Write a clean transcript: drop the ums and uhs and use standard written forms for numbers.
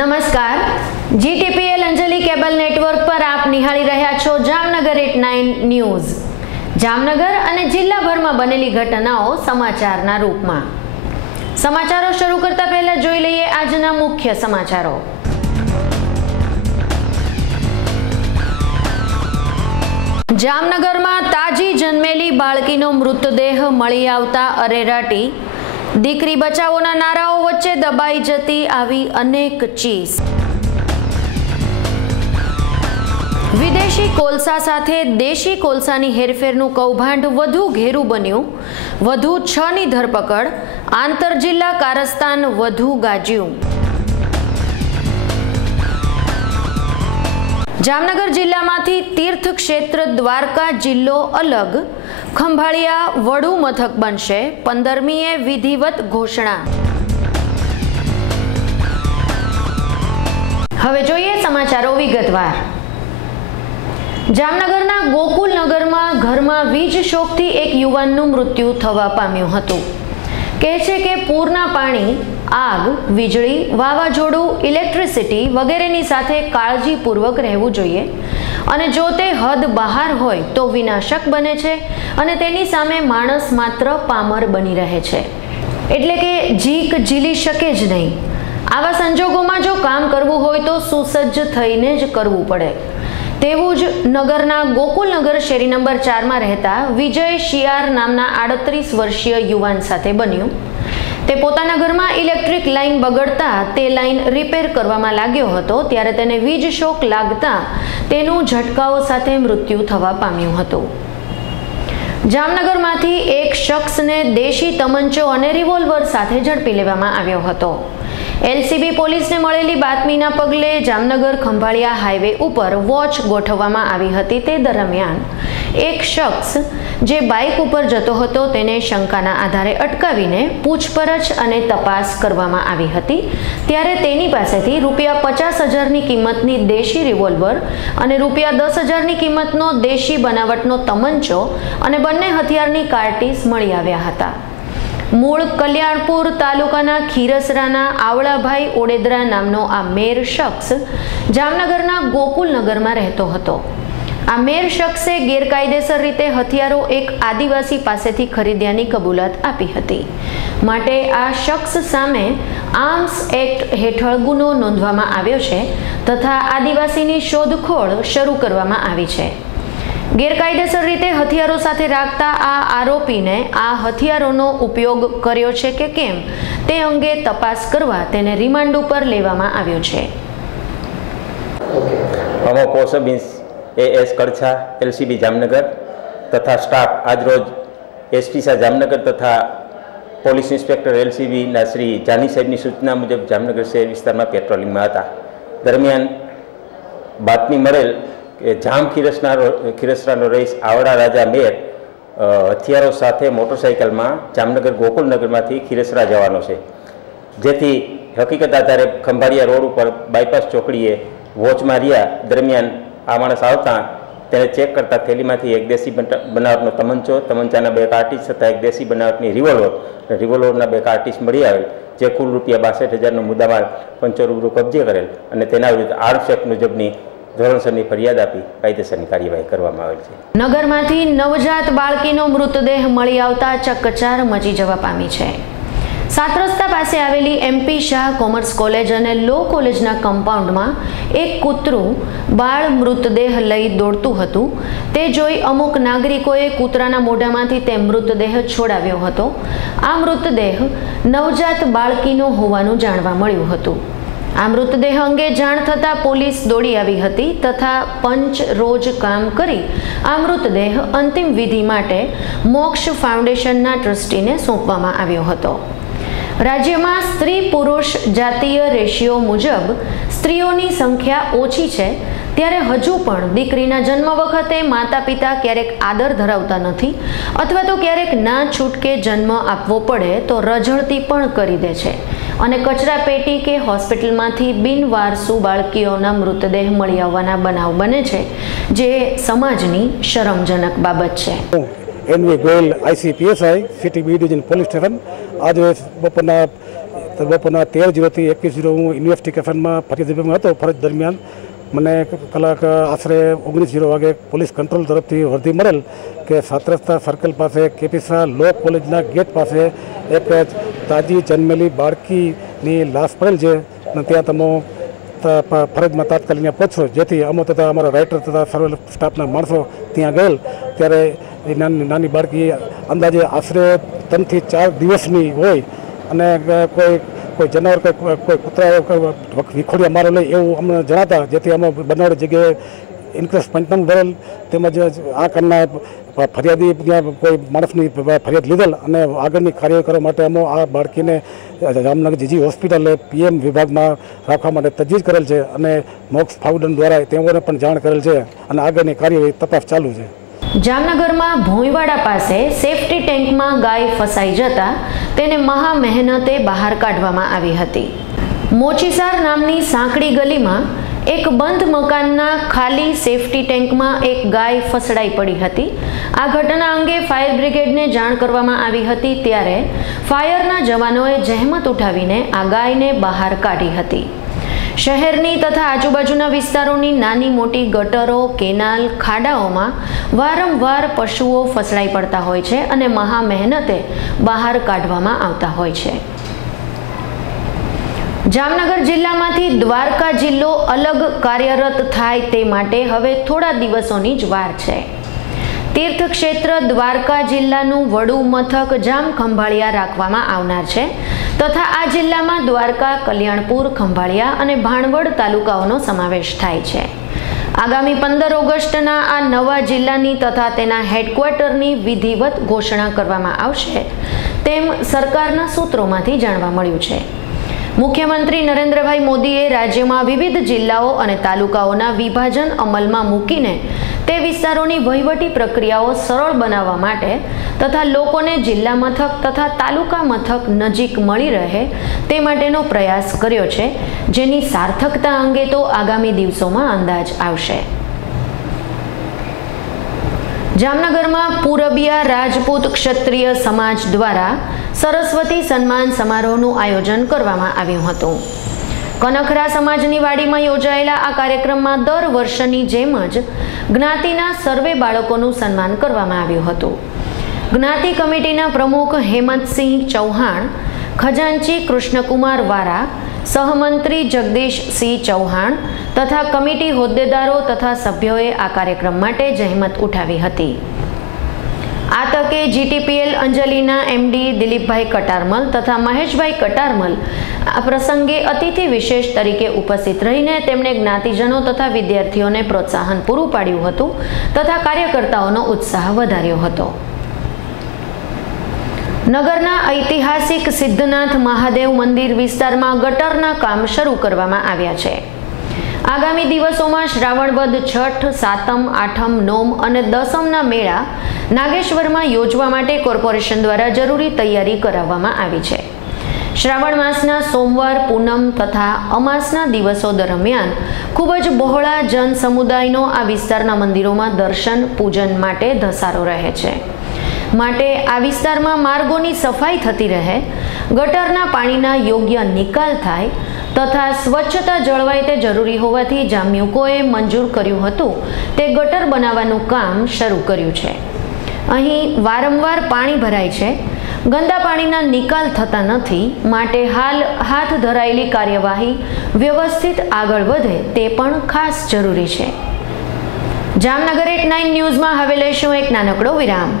નમસ્કાર, GTPL અંજલિ cable network પર આપ નિહાળી રહ્યા છો જામનગર એટ 9 ન્યૂઝ। જામનગર અને જિલ્લાભરમાં બનેલી ઘટનાઓ સમાચારના રૂપમાં। સમાચારો શરૂ કરતા પહેલા જોઈ લઈએ આજના મુખ્ય સમાચારો। જામનગરમાં તાજી જન્મેલી બાળકીનો મૃતદેહ મળી આવતા અરેરાટી। દીકરી બચાવોના નારાઓ વચ્ચે દબાઈ જતી આવી અનેક ચીસ। વિદેશી કોલસા સાથે દેશી કોલસાની હેરફેરનું કૌભાંડ વધુ ઘેરું બન્યું। વધુ 6ની ધરપકડ। આંતરજિલ્લા કારસ્તાન વધુ ગાજ્યું। જામનગર જિલ્લામાંથી તીર્થ ક્ષેત્ર દ્વારકા જિલ્લો અલગ। ખંભાળિયા વડુ મથક બનશે। 15મીએ વિધિવત ઘોષણા। હવે જોઈએ સમાચારો વિગતવાર। જામનગરના ગોકુલનગરમાં ઘરમાં વીજ શોકથી એક યુવાનનું મૃત્યુ થવા પામ્યું હતું। કહે છે કે પૂરના પાણી, આગ, વીજળી, વાવાઝોડું, ઇલેક્ટ્રિસિટી વગેરેની સાથે કાળજીપૂર્વક રહેવું જોઈએ અને જો તે હદ બહાર હોય તો વિનાશક બને છે અને તેની સામે માણસ માત્ર પામર બની રહે છે, એટલે કે ઝીક ઝીલી શકે જ નહીં। આવા સંજોગોમાં જો કામ કરવું હોય તો સુસજ્જ થઈને જ કરવું પડે। તેવું જ નગરના ગોકુલનગર શેરી નંબર 4માં રહેતા વિજય શિયાર નામના 38 વર્ષીય યુવાન સાથે બન્યું। તે પોતાના ઘરમાં ઇલેક્ટ્રિક લાઇન બગડતા તે લાઇન રિપેર કરવામાં લાગ્યો હતો ત્યારે તેને વીજ શોક લાગતા તેનું ઝટકાઓ સાથે મૃત્યુ થવા પામ્યું હતું। જામનગરમાંથી એક શખ્સને દેશી તમંચો અને રિવોલ્વર સાથે ઝડપી લેવામાં આવ્યો હતો। એલસીબી પોલીસને મળેલી બાતમીના પગલે જામનગર ખંભાળિયા હાઈવે ઉપર વોચ ગોઠવવામાં આવી હતી। તે દરમિયાન એક શખ્સ જે બાઇક ઉપર જતો હતો તેને શંકાના આધારે અટકાવીને પૂછપરછ અને તપાસ કરવામાં આવી હતી ત્યારે તેની પાસેથી ₹50,000ની કિંમતની દેશી રિવોલ્વર અને ₹10,000ની કિંમતનો દેશી બનાવટનો તમંચો અને બંને હથિયારની કાર્ટીસ મળી આવ્યા હતા। મૂળ કલ્યાણપુર તાલુકાના ખીરસરાના આવળાભાઈ ઓડેદરા નામનો આ મેર શખ્સ જામનગરના ગોકુલનગરમાં રહેતો હતો। આ મેર શખ્સે ગેરકાયદેસર રીતે હથિયારો એક આદિવાસી પાસેથી ખરીદ્યાની કબૂલાત આપી હતી, માટે આ શખ્સ સામે આર્મ્સ એક્ટ હેઠળ ગુનો નોંધવામાં આવ્યો છે તથા આદિવાસીની શોધખોળ શરૂ કરવામાં આવી છે। ગેરકાયદેસર રીતે હથિયારો સાથે રાખતા આ આરોપીને આ હથિયારોનો ઉપયોગ કર્યો છે કે કેમ તે અંગે તપાસ કરવા તેને રિમાન્ડ ઉપર લેવામાં આવ્યો છે। AS કડછા LCB જામનગર તથા સ્ટાફ આજરોજ એસપી શાહ જામનગર તથા પોલીસ ઇન્સ્પેક્ટર LCB ના શ્રી જાની સાહેબની સૂચના મુજબ જામનગર શહેર વિસ્તારમાં પેટ્રોલિંગમાં હતા। દરમિયાન બાતમી મળેલ કે જામ ખીરસરાનો રહીશ આવડા રાજા મેર હથિયારો સાથે મોટરસાઇકલમાં જામનગર ગોકુલનગરમાંથી ખીરસરા જવાનો છે, જેથી હકીકત આધારે ખંભાળિયા રોડ ઉપર બાયપાસ ચોકડીએ વોચમાં રહ્યા દરમિયાન આ માણસ આવતા તેને ચેક કરતા થેલીમાંથી એક દેશી બનાવટનો તમંચો, તમંચાના 2 કાર્ટીસ તથા એક દેશી બનાવટની રિવોલ્વરના 2 કાર્ટીસ મળી આવેલ, જે કુલ ₹62,000નો મુદ્દામાલ પંચો રૂબરૂ કબજે કરેલ અને તેના વિરુદ્ધ આર્મ્સ એક્ટ મુજબની ધોરણસરની ફરિયાદ આપી કાયદેસરની કાર્યવાહી કરવામાં આવેલ છે। નગરમાંથી નવજાત બાળકીનો મૃતદેહ મળી આવતા ચકચાર મચી જવા પામી છે। 7 રસ્તા પાસે આવેલી MP શાહ કોમર્સ કોલેજ અને લો કોલેજના કમ્પાઉન્ડમાં એક કૂતરું બાળ મૃતદેહ લઈ દોડતું હતું। તે જોઈ અમુક નાગરિકોએ કૂતરાના મોઢામાંથી તે મૃતદેહ છોડાવ્યો હતો। આ મૃતદેહ નવજાત બાળકીનો હોવાનું જાણવા મળ્યું હતું। આ મૃતદેહ અંગે જાણ થતાં પોલીસ દોડી આવી હતી તથા પંચ રોજ કામ કરી આ મૃતદેહ અંતિમ વિધિ માટે મોક્ષ ફાઉન્ડેશનના ટ્રસ્ટીને સોંપવામાં આવ્યો હતો। રાજ્યમાં સ્ત્રી પુરુષ જાતીય રેશિયો મુજબ સ્ત્રીઓની સંખ્યા ઓછી છે ત્યારે હજુ પણ દીકરીના જન્મ વખતે માતા પિતા ક્યારેક આદર ધરાવતા નથી અથવા તો ક્યારેક ના છૂટકે જન્મ આપવો પડે તો રઝળતી પણ કરી દે છે અને કચરા પેટી કે હોસ્પિટલમાંથી બિનવારસુ બાળકીઓના મૃતદેહ મળી આવવાના બનાવ બને છે, જે સમાજની શરમજનક બાબત છે। NV Goyal ICPSI city B division police station આજે બપોરના તો બપોરના 13:00 થી 21:00 હું ઇન્વેસ્ટિગેશનમાં ફરિયાદીમાં હતો. ફરજ દરમિયાન મને કલાક આશરે 19:00 વાગે પોલીસ કંટ્રોલ તરફથી વર્દી મળેલ કે 7 રસ્તા સર્કલ પાસે કેપીસા લો કોલેજના ગેટ પાસે એક તાજી જન્મેલી બાળકીની લાશ પડેલ છે અને ત્યાં તમે ફરજમાં તાત્કાલિક પહોંચશો, જેથી અમો તથા અમારા રાઇટર તથા સર્વે સ્ટાફના માણસો ત્યાં ગયેલ. ત્યારે એ નાની બાળકી અંદાજે આશરે 3 થી 4 દિવસની હોય અને કોઈ જનાવર કોઈ કૂતરાએ વિખોડિયા મારેલ એવું અમને જણાતા, જેથી અમે બનાવડી જગ્યાએ ઇન્ક્વેસ્ટ પંચનામું ભરેલ. તેમજ આ કામના ફરિયાદી ત્યાં કોઈ માણસની ફરિયાદ લીધેલ અને આગળની કાર્યવાહી કરવા માટે અમે આ બાળકીને જામનગર જીજી હોસ્પિટલે PM વિભાગમાં રાખવા માટે તજવીજ કરેલ છે અને મોક્સ ફાઉન્ડેશન દ્વારા તેઓને પણ જાણ કરેલ છે અને આગળની કાર્યવાહી તપાસ ચાલુ છે. જામનગરમાં ભોંયવાડા પાસે સેફટી ટેન્કમાં ગાય ફસાઈ જતા તેને મહા મહેનતે બહાર કાઢવામાં આવી હતી. મોચીસાર નામની સાંકડી ગલીમાં એક બંધ મકાનના ખાલી સેફટી ટેન્કમાં એક ગાય ફસડાઈ પડી હતી. આ ઘટના અંગે ફાયર બ્રિગેડને જાણ કરવામાં આવી હતી, ત્યારે ફાયરના જવાનોએ જહેમત ઉઠાવીને આ ગાયને બહાર કાઢી હતી. શહેરની તથા આજુબાજુના વિસ્તારોની નાની મોટી ગટરો, કેનાલ, ખાડાઓમાં વારંવાર પશુઓ ફસડાઈ પડતા હોય છે અને મહા મહેનતે બહાર કાઢવામાં આવતા હોય છે. જામનગર જિલ્લામાંથી દ્વારકા જિલ્લો અલગ કાર્યરત થાય તે માટે હવે થોડા દિવસોની જ વાર છે. તીર્થક્ષેત્ર દ્વારકા જિલ્લાનું વડુ મથક જામ ખંભાળિયા રાખવામાં આવનાર છે તથા આ જિલ્લામાં દ્વારકા, કલ્યાણપુર, ખંભાળિયા અને ભાણવડ તાલુકાઓનો સમાવેશ થાય છે. આગામી 15 ઓગસ્ટના આ નવા જિલ્લાની તથા તેના હેડક્વાર્ટરની વિધિવત ઘોષણા કરવામાં આવશે તેમ સરકારના સૂત્રોમાંથી જાણવા મળ્યું છે. મુખ્યમંત્રી નરેન્દ્રભાઈ મોદીએ રાજ્યમાં વિવિધ જિલ્લાઓ અને તાલુકાઓના વિભાજન અમલમાં મૂકીને તે વિસ્તારોની વહીવટી પ્રક્રિયાઓ સરળ બનાવવા માટે તથા લોકોને જિલ્લા મથક તથા તાલુકા મથક નજીક મળી રહે તે માટેનો પ્રયાસ કર્યો છે, જેની સાર્થકતા અંગે તો આગામી દિવસોમાં અંદાજ આવશે. જામનગરમાં પૂરબિયા રાજપૂત ક્ષત્રિય સમાજ દ્વારા સરસ્વતી સન્માન સમારોહનું આયોજન કરવામાં આવ્યું હતું. કનખરા સમાજની વાડીમાં યોજાયેલા આ કાર્યક્રમમાં દર વર્ષની જેમ જ જ્ઞાતિના સર્વે બાળકોનું સન્માન કરવામાં આવ્યું હતું. જ્ઞાતિ કમિટીના પ્રમુખ હેમંતસિંહ ચૌહાણ, ખજાનચી કૃષ્ણકુમાર વારા, સહમંત્રી જગદીશસિંહ ચૌહાણ તથા કમિટી હોદ્દેદારો તથા સભ્યોએ આ કાર્યક્રમ માટે જહેમત ઉઠાવી હતી. આ તકે GTPL અંજલિના MD દિલીપભાઈ કટારમલ તથા મહેશભાઈ કટારમલ આ પ્રસંગે અતિથિ વિશેષ તરીકે ઉપસ્થિત રહીને તેમણે જ્ઞાતિજનો તથા વિદ્યાર્થીઓને પ્રોત્સાહન પૂરું પાડ્યું હતું તથા કાર્યકર્તાઓનો ઉત્સાહ વધાર્યો હતો. નગરના ઐતિહાસિક સિદ્ધનાથ મહાદેવ મંદિર વિસ્તારમાં ગટરના કામ શરૂ કરવામાં આવ્યા છે. આગામી દિવસોમાં શ્રાવણ વદ છઠ, સાતમ, આઠમ, નોમ અને દસમના મેળા નાગેશ્વરમાં યોજવા માટે કોર્પોરેશન દ્વારા જરૂરી તૈયારી કરાવવામાં આવી છે. શ્રાવણ માસના સોમવાર, પૂનમ તથા અમાસના દિવસો દરમિયાન ખૂબ જ બહોળા જન સમુદાયનો આ વિસ્તારના મંદિરોમાં દર્શન પૂજન માટે ધસારો રહે છે. માટે આ વિસ્તારમાં માર્ગોની સફાઈ થતી રહે, ગટરના પાણીના યોગ્ય નિકાલ થાય તથા સ્વચ્છતા જળવાય તે જરૂરી હોવાથી જામ્યુકોએ મંજૂર કર્યું હતું તે ગટર બનાવવાનું કામ શરૂ કર્યું છે. અહીં વારંવાર પાણી ભરાય છે, ગંદા પાણીના નિકાલ થતા નથી, માટે હાલ હાથ ધરાયેલી કાર્યવાહી વ્યવસ્થિત આગળ વધે તે પણ ખાસ જરૂરી છે. જામનગર એટ 9 ન્યૂઝમાં હવે લઈશું એક નાનકડો વિરામ.